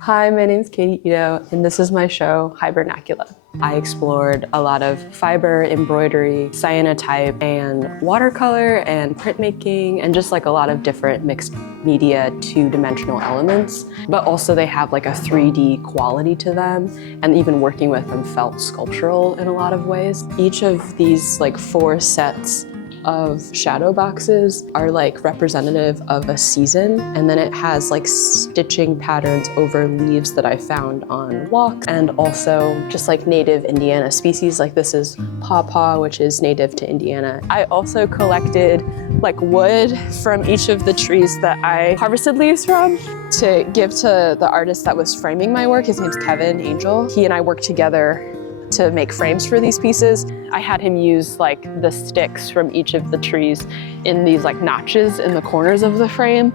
Hi, my name's Katie Ito, and this is my show, Hibernacula. I explored a lot of fiber, embroidery, cyanotype, and watercolor, and printmaking, and just like a lot of different mixed media two-dimensional elements. But also they have like a 3D quality to them, and even working with them felt sculptural in a lot of ways. Each of these like 4 sets of shadow boxes are like representative of a season, and then it has like stitching patterns over leaves that I found on walks, and also just like native Indiana species. Like this is pawpaw, which is native to Indiana. I also collected like wood from each of the trees that I harvested leaves from to give to the artist that was framing my work. His name's Kevin Angel. He and I worked together to make frames for these pieces. I had him use like the sticks from each of the trees in these like notches in the corners of the frame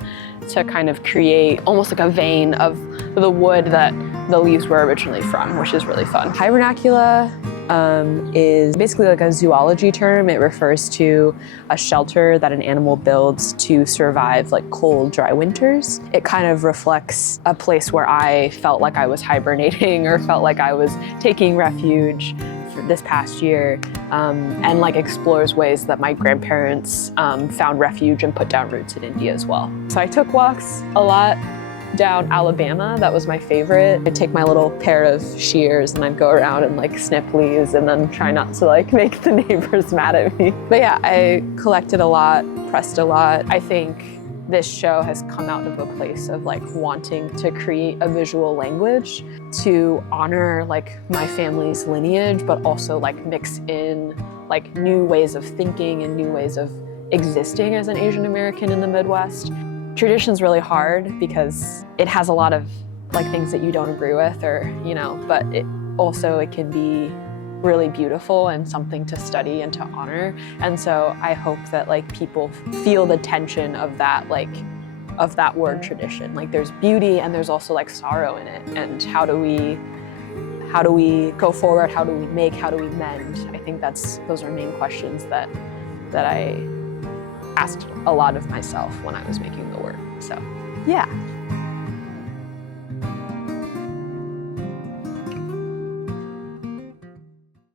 to kind of create almost like a vein of the wood that the leaves were originally from, which is really fun. Hibernacula is basically like a zoology term. It refers to a shelter that an animal builds to survive like cold, dry winters. It kind of reflects a place where I felt like I was hibernating or felt like I was taking refuge for this past year, and like explores ways that my grandparents found refuge and put down roots in India as well. So I took walks a lot down Alabama. That was my favorite. I'd take my little pair of shears and I'd go around and like snip leaves and then try not to like make the neighbors mad at me. But yeah, I collected a lot, pressed a lot. I think this show has come out of a place of like wanting to create a visual language to honor like my family's lineage, but also like mix in like new ways of thinking and new ways of existing as an Asian American in the Midwest. Tradition's really hard because it has a lot of like things that you don't agree with, or but it can be really beautiful and something to study and to honor. And so I hope that like people feel the tension of that word tradition. Like there's beauty and there's also like sorrow in it. And how do we go forward? How do we make? How do we mend? I think those are main questions that I asked a lot of myself when I was making the work. So yeah.